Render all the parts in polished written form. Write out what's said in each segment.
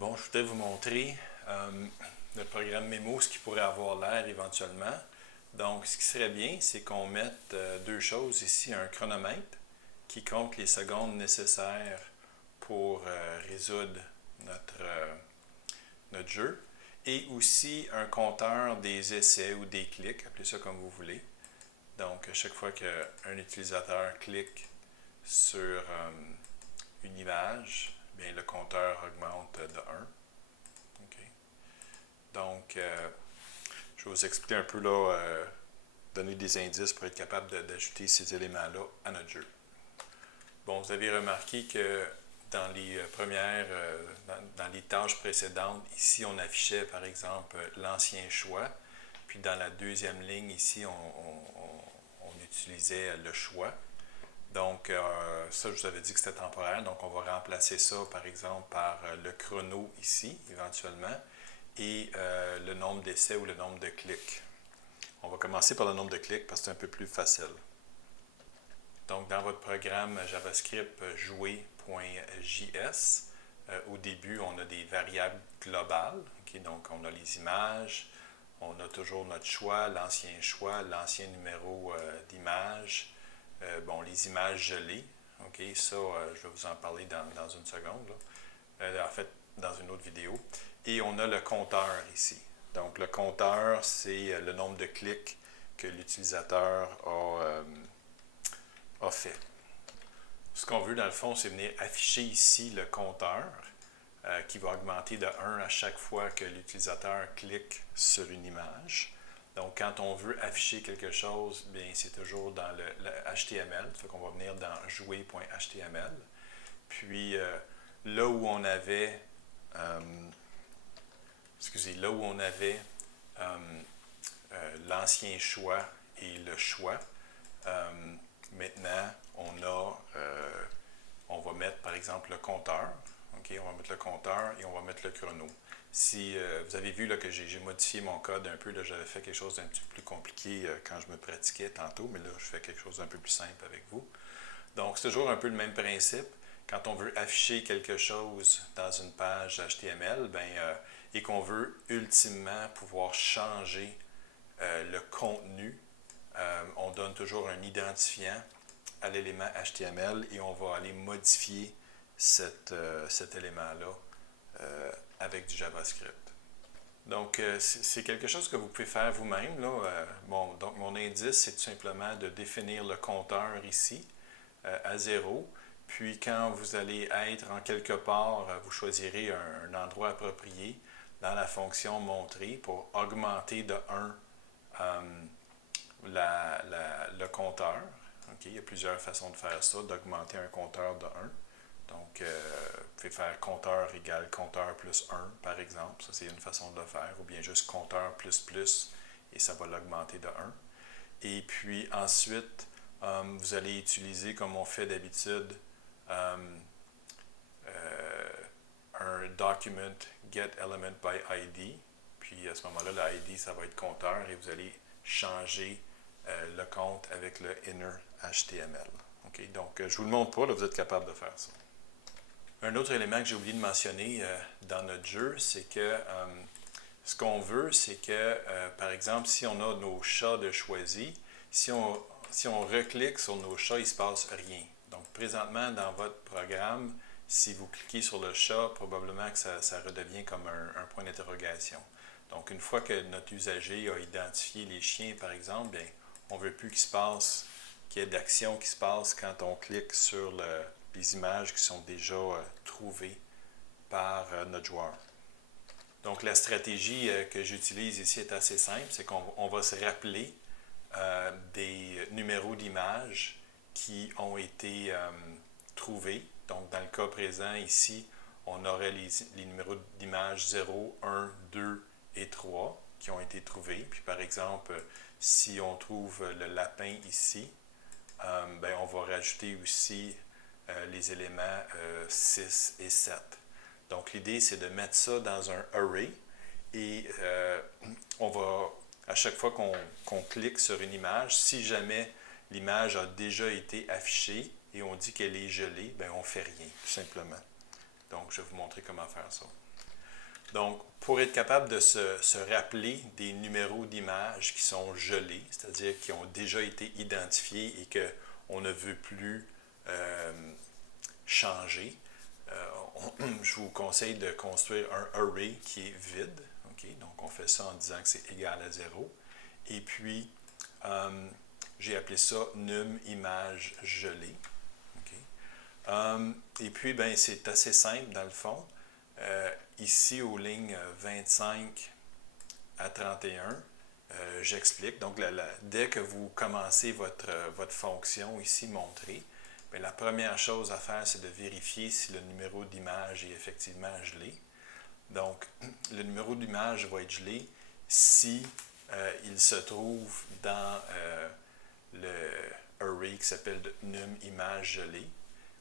Bon, je voudrais vous montrer le programme Memo, ce qui pourrait avoir l'air éventuellement. Donc, ce qui serait bien, c'est qu'on mette deux choses ici, un chronomètre qui compte les secondes nécessaires pour résoudre notre jeu, et aussi un compteur des essais ou des clics, appelez ça comme vous voulez. Donc, à chaque fois qu'un utilisateur clique sur une image, bien, le compteur augmente de 1. Okay. Donc, je vais vous expliquer un peu là, donner des indices pour être capable d'ajouter ces éléments-là à notre jeu. Bon, vous avez remarqué que dans les dans les tâches précédentes, ici, on affichait par exemple l'ancien choix, puis dans la deuxième ligne, ici, on utilisait le choix. Donc, ça, je vous avais dit que c'était temporaire, donc on va remplacer ça, par exemple, par le chrono ici, éventuellement, et le nombre d'essais ou le nombre de clics. On va commencer par le nombre de clics parce que c'est un peu plus facile. Donc, dans votre programme JavaScript jouer.js, au début, on a des variables globales. Okay? Donc, on a les images, on a toujours notre choix, l'ancien numéro d'image. Bon, les images gelées, ok, ça, je vais vous en parler dans une seconde, là. En fait, dans une autre vidéo. Et on a le compteur ici. Donc, le compteur, c'est le nombre de clics que l'utilisateur a fait. Ce qu'on veut, dans le fond, c'est venir afficher ici le compteur qui va augmenter de 1 à chaque fois que l'utilisateur clique sur une image. Donc, quand on veut afficher quelque chose, bien, c'est toujours dans le HTML. Ça fait qu'on va venir dans jouer.html. Puis, là où on avait, l'ancien choix et le choix, maintenant, on va mettre, par exemple, le compteur. Okay, on va mettre le compteur et on va mettre le chrono. Si vous avez vu là, que j'ai modifié mon code un peu, j'avais fait quelque chose d'un petit peu plus compliqué quand je me pratiquais tantôt, mais là, je fais quelque chose d'un peu plus simple avec vous. Donc, c'est toujours un peu le même principe. Quand on veut afficher quelque chose dans une page HTML, bien, et qu'on veut ultimement pouvoir changer le contenu, on donne toujours un identifiant à l'élément HTML et on va aller modifier cet élément-là avec du JavaScript. Donc, c'est quelque chose que vous pouvez faire vous-même. Bon, donc, mon indice, c'est tout simplement de définir le compteur ici à 0. Puis, quand vous allez être en quelque part, vous choisirez un endroit approprié dans la fonction montrer pour augmenter de 1 le compteur. Okay? Il y a plusieurs façons de faire ça, d'augmenter un compteur de 1. Donc, vous pouvez faire compteur égale compteur plus 1, par exemple. Ça, c'est une façon de le faire. Ou bien juste compteur plus plus, et ça va l'augmenter de 1. Et puis, ensuite, vous allez utiliser, comme on fait d'habitude, un document get element by ID. Puis, à ce moment-là, le ID, ça va être compteur, et vous allez changer le compte avec le inner HTML. Okay? Donc, je ne vous le montre pas, là, vous êtes capable de faire ça. Un autre élément que j'ai oublié de mentionner dans notre jeu, c'est que ce qu'on veut, c'est que, par exemple, si on a nos chats de choisis, si on reclique sur nos chats, il ne se passe rien. Donc, présentement, dans votre programme, si vous cliquez sur le chat, probablement que ça redevient comme un point d'interrogation. Donc, une fois que notre usager a identifié les chiens, par exemple, bien, on ne veut plus qu'il y ait d'action qui se passe quand on clique sur les images qui sont déjà trouvées par notre joueur. Donc, la stratégie que j'utilise ici est assez simple, c'est qu'on va se rappeler des numéros d'images qui ont été trouvés. Donc, dans le cas présent, ici, on aurait les numéros d'images 0, 1, 2 et 3 qui ont été trouvés. Puis, par exemple, si on trouve le lapin ici, ben, on va rajouter aussi les éléments 6 et 7. Donc, l'idée, c'est de mettre ça dans un array et on va, à chaque fois qu'on clique sur une image, si jamais l'image a déjà été affichée et on dit qu'elle est gelée, bien, on ne fait rien, tout simplement. Donc, je vais vous montrer comment faire ça. Donc, pour être capable de se rappeler des numéros d'images qui sont gelés, c'est-à-dire qui ont déjà été identifiés et qu'on ne veut plus changer, je vous conseille de construire un array qui est vide. Okay? Donc, on fait ça en disant que c'est égal à 0. Et puis, j'ai appelé ça num image gelée. Okay? Et puis, ben, c'est assez simple dans le fond. Ici, aux lignes 25 à 31, j'explique. Donc, dès que vous commencez votre fonction ici, montrer, bien, la première chose à faire, c'est de vérifier si le numéro d'image est effectivement gelé. Donc, le numéro d'image va être gelé si il se trouve dans le array qui s'appelle num image gelée.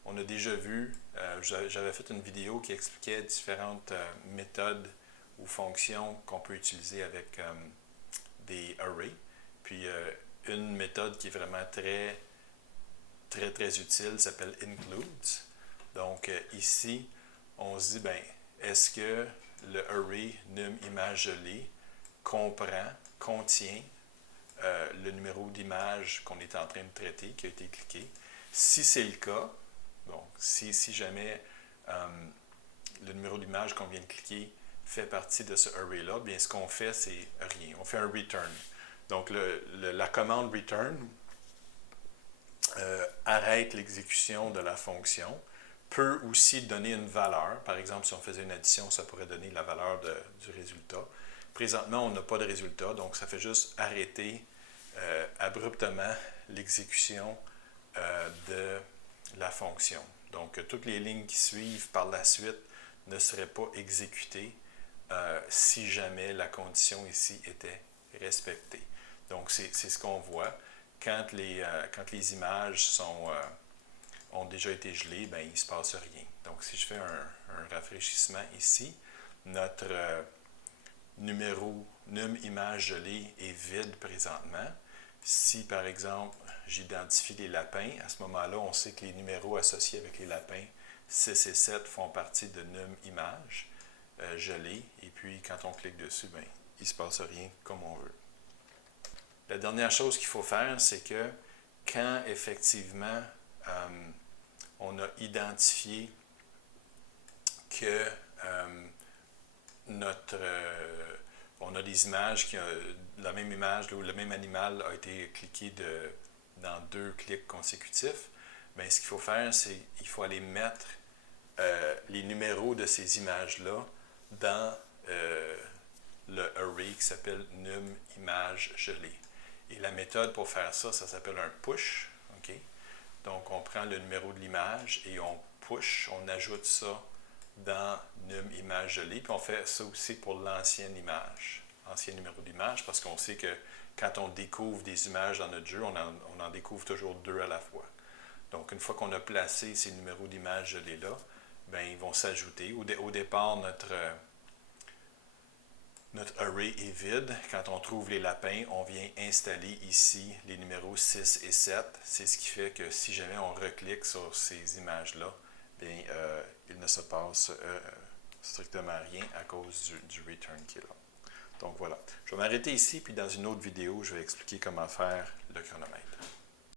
On a déjà vu, j'avais fait une vidéo qui expliquait différentes méthodes ou fonctions qu'on peut utiliser avec des arrays. Puis une méthode qui est vraiment très utile s'appelle includes. Donc ici, on se dit, ben, est-ce que le array num image gelée contient le numéro d'image qu'on est en train de traiter, qui a été cliqué? Si c'est le cas, donc si jamais le numéro d'image qu'on vient de cliquer fait partie de ce array-là, bien ce qu'on fait, c'est rien. On fait un return. Donc la commande return arrête l'exécution de la fonction, peut aussi donner une valeur. Par exemple, si on faisait une addition, ça pourrait donner la valeur du résultat. Présentement, on n'a pas de résultat, donc ça fait juste arrêter abruptement l'exécution de la fonction. Donc, toutes les lignes qui suivent par la suite ne seraient pas exécutées si jamais la condition ici était respectée. Donc, c'est ce qu'on voit. Quand les images ont déjà été gelées, ben, il ne se passe rien. Donc, si je fais un rafraîchissement ici, notre numéro num image gelée est vide présentement. Si, par exemple, j'identifie les lapins, à ce moment-là, on sait que les numéros associés avec les lapins 6 et 7 font partie de num image gelée. Et puis, quand on clique dessus, ben, il ne se passe rien comme on veut. La dernière chose qu'il faut faire, c'est que quand effectivement on a identifié que on a des images la même image ou le même animal a été cliqué dans 2 clics consécutifs, bien, ce qu'il faut faire, c'est qu'il faut aller mettre les numéros de ces images-là dans le array qui s'appelle num image gelée. Et la méthode pour faire ça, ça s'appelle un push. Okay? Donc, on prend le numéro de l'image et on push, on ajoute ça dans num image gelée. Puis on fait ça aussi pour l'ancienne image, ancien numéro d'image, parce qu'on sait que quand on découvre des images dans notre jeu, on en découvre toujours 2 à la fois. Donc, une fois qu'on a placé ces numéros d'image gelés-là, bien, ils vont s'ajouter. Au départ, notre array est vide. Quand on trouve les lapins, on vient installer ici les numéros 6 et 7. C'est ce qui fait que si jamais on reclique sur ces images-là, bien, il ne se passe strictement rien à cause du return qui est là. Donc voilà. Je vais m'arrêter ici, puis dans une autre vidéo, je vais expliquer comment faire le chronomètre.